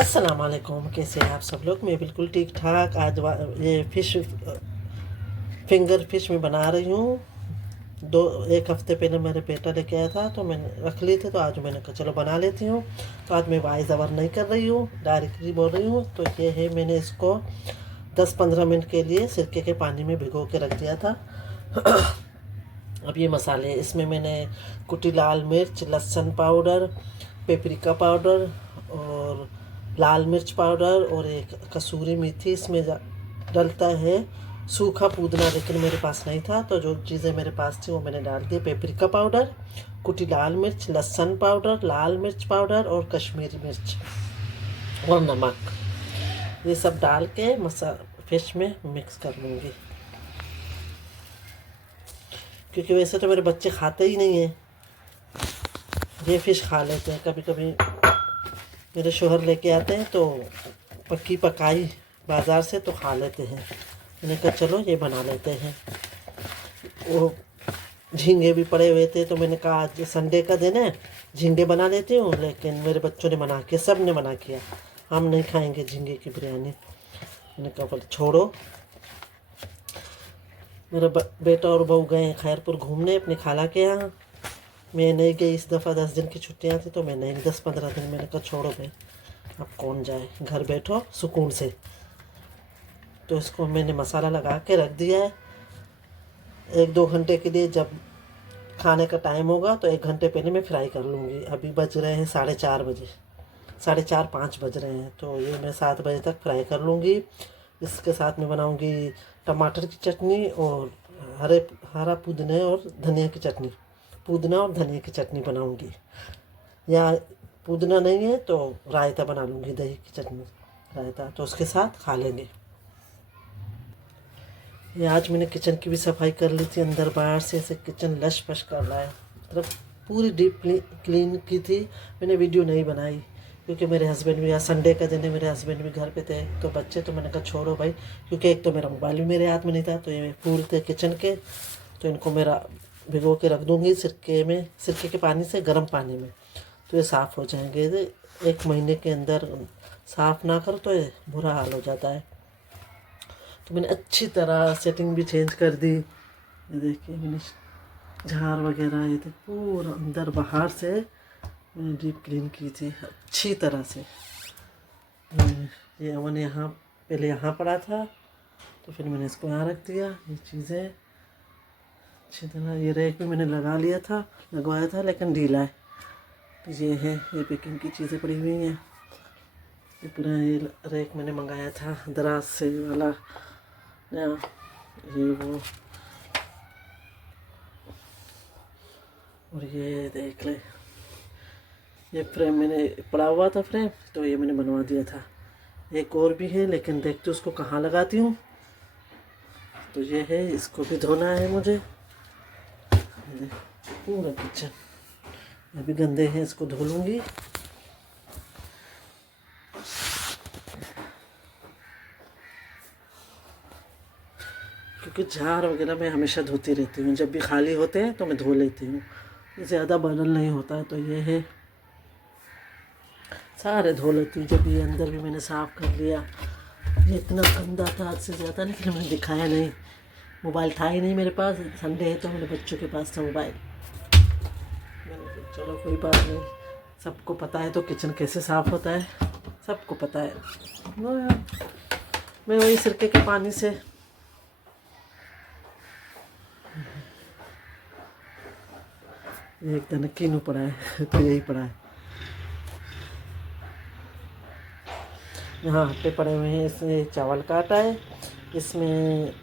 अस्सलाम वालेकुम। कैसे हैं आप सब लोग? मैं बिल्कुल ठीक ठाक। आज ये फिंगर फिश में बना रही हूँ। एक हफ्ते पहले मेरे बेटा लेके आया था तो मैंने रख ली थी, तो आज मैंने कहा चलो बना लेती हूँ। तो आज मैं वॉइस ओवर नहीं कर रही हूँ, डायरेक्टली बोल रही हूँ। तो ये है, मैंने इसको 10-15 मिनट के लिए सिरके के पानी में भिगो के रख दिया था। अब ये मसाले, इसमें मैंने कुटी लाल मिर्च, लहसुन पाउडर, पेपरिका पाउडर और लाल मिर्च पाउडर और एक कसूरी मेथी इसमें डलता है। सूखा पुदीना लेकिन मेरे पास नहीं था, तो जो चीज़ें मेरे पास थी वो मैंने डाल दी। पेपरिका पाउडर, कुटी लाल मिर्च, लहसुन पाउडर, लाल मिर्च पाउडर और कश्मीरी मिर्च और नमक, ये सब डाल के फिश में मिक्स कर लूँगी। क्योंकि वैसे तो मेरे बच्चे खाते ही नहीं हैं, ये फ़िश खा लेते हैं। कभी कभी मेरे शोहर लेके आते हैं तो पक्की पकाई बाज़ार से तो खा लेते हैं। मैंने कहा चलो ये बना लेते हैं। वो झींगे भी पड़े हुए थे तो मैंने कहा आज संडे का दिन है, झींगे बना लेती हूँ। लेकिन मेरे बच्चों ने मना किया, सब ने मना किया, हम नहीं खाएंगे झींगे की बिरयानी। मैंने कहा बोले छोड़ो। मेरा बेटा और बहू गए खैरपुर घूमने अपनी खाला के यहाँ। मैं नहीं गई इस दफ़ा, 10 दिन की छुट्टियाँ थी तो मैं नहीं, 10-15 दिन। मैंने कहा छोड़ो भाई, अब कौन जाए, घर बैठो सुकून से। तो इसको मैंने मसाला लगा के रख दिया है 1-2 घंटे के लिए। जब खाने का टाइम होगा तो 1 घंटे पहले मैं फ्राई कर लूँगी। अभी बज रहे हैं 4:30 बजे, 4:30-5 बज रहे हैं, तो ये मैं 7 बजे तक फ्राई कर लूँगी। इसके साथ में बनाऊँगी टमाटर की चटनी और हरा पुदीने और धनिया की चटनी, पुदीना और धनिया की चटनी बनाऊँगी। या पुदीना नहीं है तो रायता बना लूँगी, दही की चटनी रायता, तो उसके साथ खा लेंगे। ये आज मैंने किचन की भी सफाई कर ली थी, अंदर बाहर से ऐसे किचन लश पश कर रहा है, मतलब पूरी डीप क्लीन की थी। मैंने वीडियो नहीं बनाई क्योंकि मेरे हस्बैंड भी, आज संडे का दिन है, मेरे हस्बैंड भी घर पे थे, तो बच्चे, तो मैंने कहा छोड़ो भाई। क्योंकि एक तो मेरा मोबाइल भी मेरे हाथ में नहीं था, तो ये फूल थे किचन के, तो इनको मेरा भिगो के रख दूँगी सिरके के पानी से, गर्म पानी में, तो ये साफ़ हो जाएंगे। 1 महीने के अंदर साफ़ ना करो तो ये बुरा हाल हो जाता है। तो मैंने अच्छी तरह सेटिंग भी चेंज कर दी। ये देखिए मैंने झाड़ वगैरह, ये तो पूरा अंदर बाहर से मैंने डीप क्लीन की थी अच्छी तरह से। ये अवन यहाँ पहले यहाँ पड़ा था, तो फिर मैंने इसको यहाँ रख दिया। ये चीज़ें अच्छी तरह, ये रैक भी मैंने लगवाया था लेकिन ढीला है। तो ये है, ये पैकिंग की चीज़ें पड़ी हुई हैं। ये पूरा ये रैक मैंने मंगाया था दराज से वाला, ये वो। और ये देख ले, ये फ्रेम मैंने पड़ा हुआ था फ्रेम, तो ये मैंने बनवा दिया था। एक और भी है लेकिन देखते उसको कहाँ लगाती हूँ। तो ये है, इसको भी धोना है मुझे। पूरा किचन अभी गंदे हैं, इसको धो लूँगी। क्योंकि झाड़ वगैरह मैं हमेशा धोती रहती हूँ, जब भी खाली होते हैं तो मैं धो लेती हूँ, ज़्यादा बर्डन नहीं होता है। तो ये है, सारे धो लेती हूँ। जब ये अंदर भी मैंने साफ़ कर लिया। ये इतना गंदा था आज से ज़्यादा, लेकिन मैंने दिखाया नहीं, मोबाइल था ही नहीं मेरे पास। संडे है तो मेरे बच्चों के पास था मोबाइल। चलो कोई बात नहीं, सबको पता है तो किचन कैसे साफ़ होता है, सबको पता है। मैं वही सिरके के पानी से एक दिन कीनू पड़ा है तो यही पड़ा है। यहाँ आटे पड़े हुए हैं, इसमें चावल का आटा है, इसमें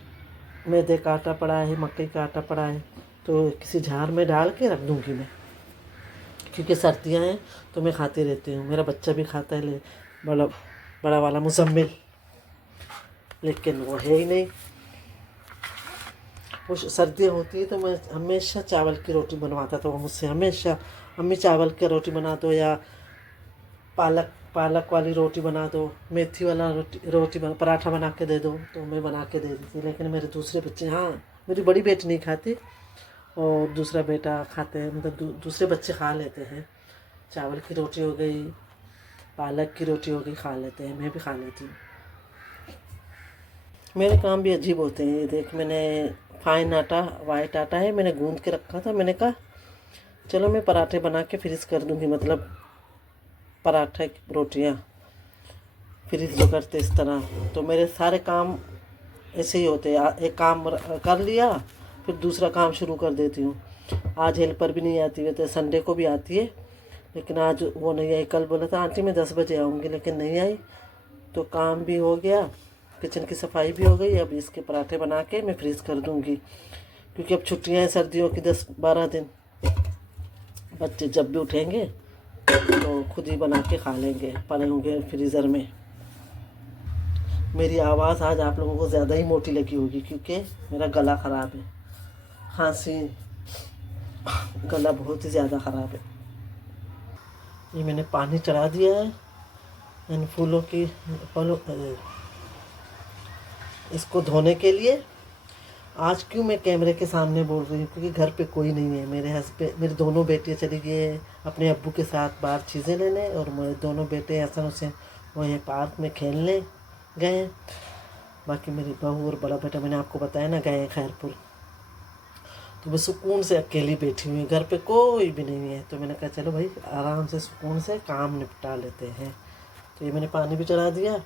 मैदे का आटा पड़ा है, मक्के का आटा पड़ा है। तो किसी जार में डाल के रख दूँगी मैं, क्योंकि सर्दियाँ हैं तो मैं खाती रहती हूँ। मेरा बच्चा भी खाता है, बड़ा वाला मुजम्मिल, लेकिन वो है ही नहीं। वो सर्दियाँ होती है तो मैं हमेशा चावल की रोटी बनवाता था वो मुझसे, हमेशा, अम्मी चावल की रोटी बना दो, या पालक वाली रोटी बना दो, मेथी वाला रोटी पराठा बना के दे दो, तो मैं बना के दे दी थी। लेकिन मेरे दूसरे बच्चे, हाँ मेरी बड़ी बेटी नहीं खाती और दूसरा बेटा खाते हैं, मतलब दूसरे बच्चे खा लेते हैं। चावल की रोटी हो गई, पालक की रोटी होगी, खा लेते हैं, मैं भी खा लेती हूँ। मेरे काम भी अजीब होते हैं। ये देख, मैंने फाइन आटा, वाइट आटा है, मैंने गूंद के रखा था। मैंने कहा चलो मैं पराठे बना के फ्रीज कर दूँगी, मतलब पराठे रोटियाँ फ्रीज जो करते इस तरह। तो मेरे सारे काम ऐसे ही होते हैं, एक काम कर लिया फिर दूसरा काम शुरू कर देती हूँ। आज हेल्पर भी नहीं आती है, तो संडे को भी आती है, लेकिन आज वो नहीं आई। कल बोला था आंटी मैं 10 बजे आऊँगी, लेकिन नहीं आई। तो काम भी हो गया, किचन की सफाई भी हो गई। अब इसके पराठे बना के मैं फ्रीज़ कर दूँगी, क्योंकि अब छुट्टियाँ हैं सर्दियों की 10-12 दिन। बच्चे जब भी उठेंगे तो खुद ही बना के खा लेंगे, पड़े होंगे फ्रीज़र में। मेरी आवाज़ आज आप लोगों को ज़्यादा ही मोटी लगी होगी, क्योंकि मेरा गला ख़राब है, खांसी, गला बहुत ही ज़्यादा ख़राब है। ये मैंने पानी चढ़ा दिया है इन फलों इसको धोने के लिए। आज क्यों मैं कैमरे के सामने बोल रही हूँ, क्योंकि घर पे कोई नहीं है। मेरी दोनों बेटियाँ चली गई हैं अपने अब्बू के साथ बाहर चीज़ें लेने, और मेरे दोनों बेटे हसन हुसैन वो यहाँ पार्क में खेलने गए हैं। बाकी मेरी बहू और बड़ा बेटा मैंने आपको बताया ना, गए हैं खैरपुर। तो मैं सुकून से अकेली बैठी हुई, घर पे कोई भी नहीं है। तो मैंने कहा चलो भाई आराम से सुकून से काम निपटा लेते हैं। तो ये मैंने पानी भी चढ़ा दिया,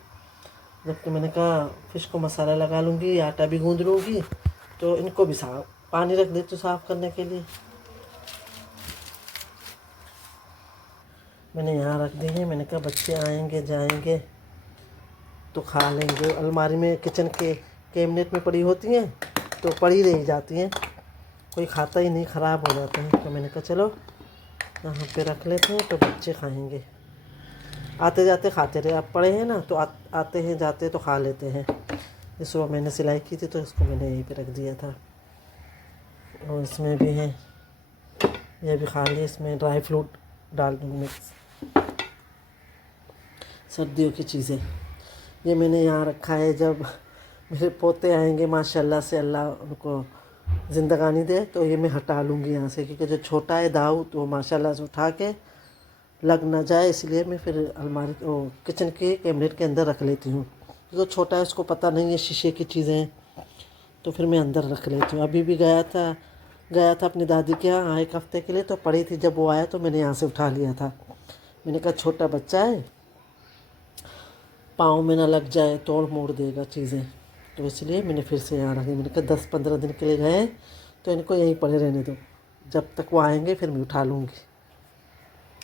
जबकि मैंने कहा फिश को मसाला लगा लूँगी, आटा भी गूँध लूँगी, तो इनको भी साफ पानी रख देती हूँ साफ़ करने के लिए। मैंने यहाँ रख दी है। मैंने कहा बच्चे आएंगे जाएंगे तो खा लेंगे। अलमारी में किचन के कैबिनेट में पड़ी होती हैं तो पड़ी रह जाती हैं, कोई खाता ही नहीं, ख़राब हो जाते हैं। तो मैंने कहा चलो यहाँ पे रख लेते हैं तो बच्चे खाएंगे, आते जाते खाते रहे। आप पड़े हैं ना तो आते हैं जाते तो खा लेते हैं। ये सुबह मैंने सिलाई की थी तो इसको मैंने यहीं पे रख दिया था। और इसमें भी है, ये भी खा लिए। इसमें ड्राई फ्रूट डाल दूँगी मिक्स, सर्दियों की चीज़ें। ये मैंने यहाँ रखा है, जब मेरे पोते आएंगे माशाल्लाह से, अल्लाह उनको ज़िंदगानी दे, तो ये मैं हटा लूँगी यहाँ से, क्योंकि जो छोटा है दाऊ तो माशाल्लाह से उठा के लग ना जाए, इसलिए मैं फिर अलमारी किचन के कैबिनेट के अंदर रख लेती हूँ। जो छोटा है उसको पता नहीं है शीशे की चीज़ें हैं, तो फिर मैं अंदर रख लेती हूँ। अभी भी गया था अपनी दादी के यहाँ 1 हफ़्ते के लिए, तो पड़ी थी। जब वो आया तो मैंने यहाँ से उठा लिया था। मैंने कहा छोटा बच्चा है, पाँव में ना लग जाए, तोड़ मोड़ देगा चीज़ें, तो इसलिए मैंने फिर से यहाँ रखी। मैंने कहा 10-15 दिन के लिए गए तो इनको यहीं पड़े रहने दो, जब तक वो आएंगे फिर मैं उठा लूँगी।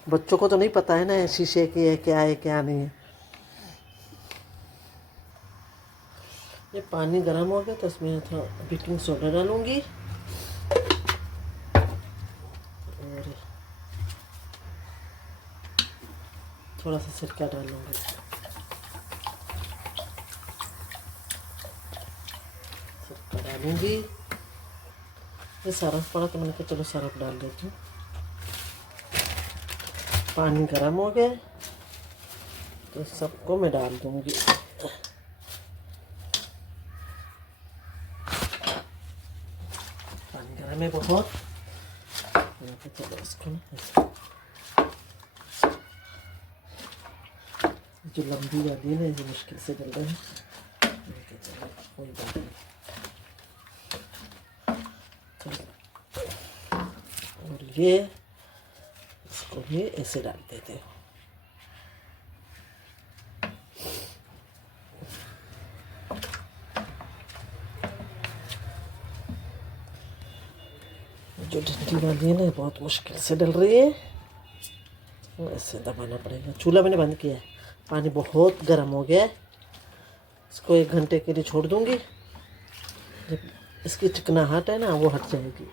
बच्चों को तो नहीं पता है ना शीशे की है क्या नहीं है। ये पानी गर्म हो गया तो इसमें थोड़ा बेकिंग सोडा डालूँगी और थोड़ा सा सिरका डालूँगी। सिरका डालूँगी। ये सरफ पड़ा तो मैंने कहा चलो सरफ डाल देती हूँ। पानी गर्म हो गया तो सबको मैं डाल दूँगी। पानी गर्म है बहुत, चलो इसको जो लंबी वाली है ना, ये मुश्किल से डल रहा है, चलो कोई बात नहीं। और ये इसको भी ऐसे डाल देते हैं। जो डंडी वाली है ना बहुत मुश्किल से डल रही है, तो ऐसे दबाना पड़ेगा। चूल्हा मैंने बंद किया है, पानी बहुत गर्म हो गया है। इसको 1 घंटे के लिए छोड़ दूंगी। जब इसकी चिकनाहट है ना वो हट जाएगी।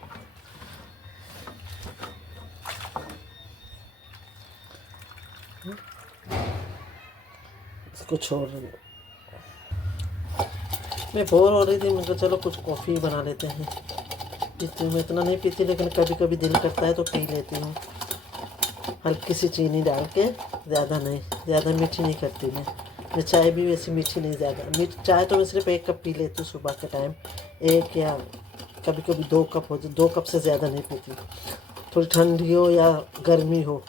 इसको छोड़ रही हूँ। मैं बोर हो रही थी, मैं तो चलो कुछ कॉफ़ी बना लेते हैं। पीती हूँ, मैं इतना नहीं पीती, लेकिन कभी कभी दिल करता है तो पी लेती हूँ। हल्की सी चीनी डाल के, ज़्यादा नहीं, ज़्यादा मीठी नहीं करती मैं चाय भी वैसे मीठी नहीं, ज़्यादा चाय तो मैं सिर्फ 1 कप पी लेती हूँ सुबह के टाइम, 1 या कभी कभी 2 कप हो जाए। 2 कप से ज़्यादा नहीं पीती। थोड़ी ठंडी हो या गर्मी हो,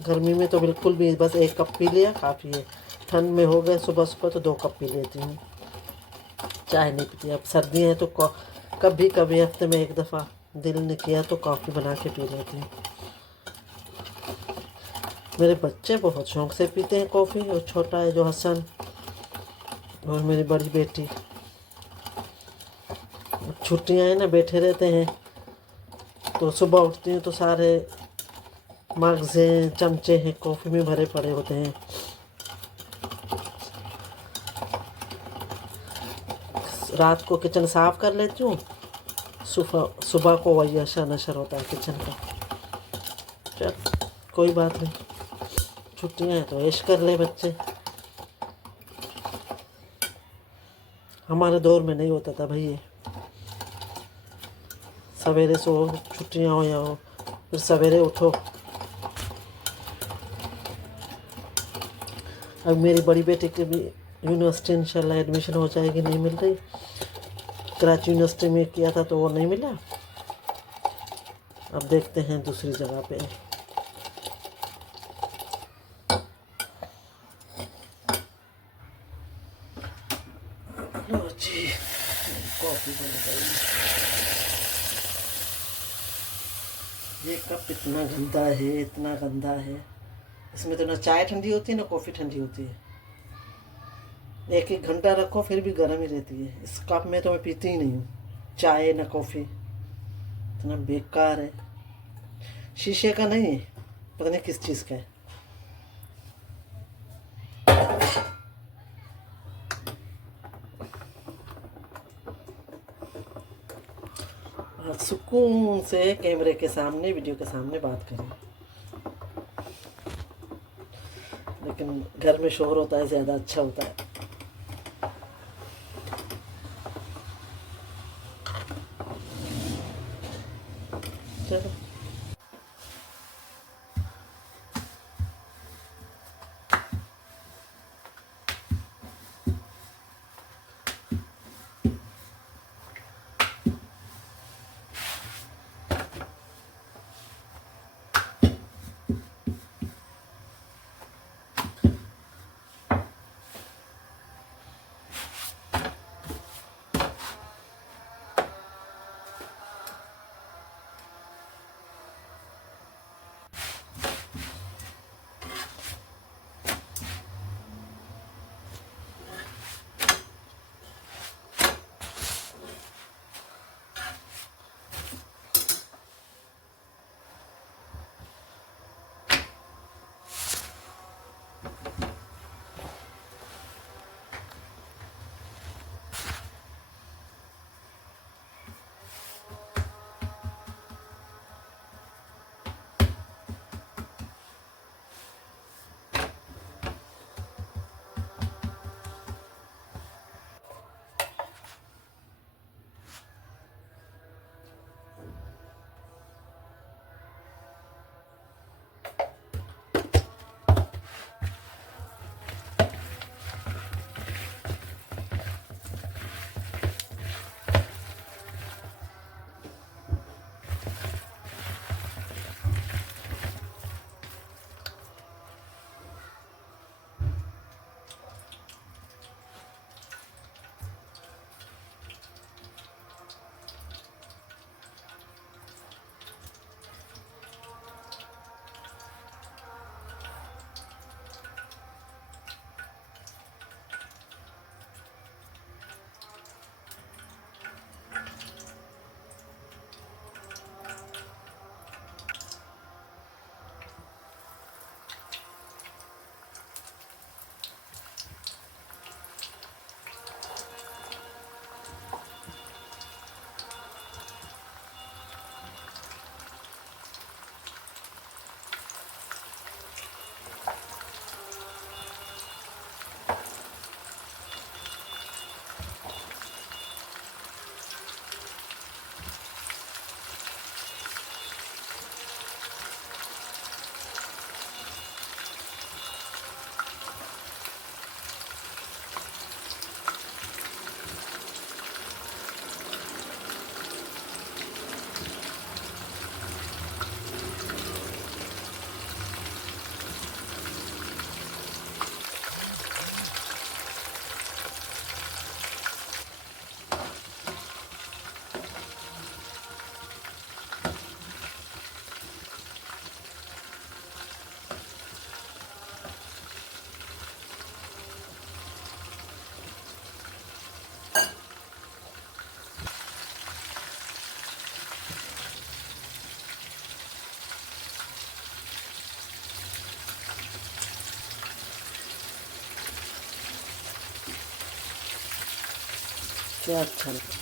गर्मी में तो बिल्कुल भी बस 1 कप पी लिया काफ़ी है। ठंड में हो गए सुबह सुबह तो 2 कप पी लेती हूँ, चाय नहीं पीती। अब सर्दी है तो कभी कभी हफ्ते में 1 दफ़ा दिल ने किया तो कॉफ़ी बना के पी लेती हूँ। मेरे बच्चे बहुत शौक से पीते हैं कॉफ़ी, और छोटा है जो हसन और मेरी बड़ी बेटी। छुट्टियाँ हैं ना, बैठे रहते हैं तो सुबह उठती हूँ तो सारे मग्ज़ हैं, चमचे हैं, कॉफ़ी में भरे पड़े होते हैं। रात को किचन साफ़ कर लेती हूँ, सुबह सुबह को वही अशर नशर होता है किचन का। चल कोई बात नहीं, छुट्टियाँ हैं तो ऐश कर ले बच्चे। हमारे दौर में नहीं होता था भाई ये, सवेरे सो, छुट्टियाँ हो या हो, फिर सवेरे उठो। अब मेरी बड़ी बेटी की भी यूनिवर्सिटी इंशाल्लाह एडमिशन हो जाएगी, नहीं मिल रही। कराची यूनिवर्सिटी में किया था तो वो नहीं मिला, अब देखते हैं दूसरी जगह पे। लो जी, कॉफ़ी बन गई। ये कप इतना गंदा है, इतना गंदा है। इसमें तो ना चाय ठंडी होती है ना कॉफ़ी ठंडी होती है। 1-1 घंटा रखो फिर भी गर्म ही रहती है। इस कप में तो मैं पीती ही नहीं हूँ चाय ना कॉफ़ी, इतना बेकार है। शीशे का नहीं है, पता नहीं किस चीज़ का है। और सुकून से कैमरे के सामने, वीडियो के सामने बात करें, लेकिन घर में शोर होता है, ज़्यादा अच्छा होता है। चलो क्या अच्छा लगा।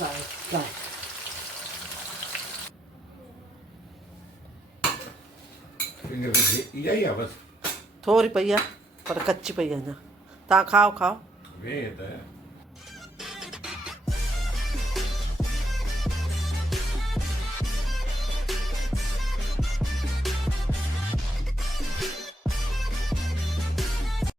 फ्राई। इहा ई आहे बसि थोड़ी पई आहे पर कच्ची पई आहे अञा। तव्हां खाओ खाओ। वेह त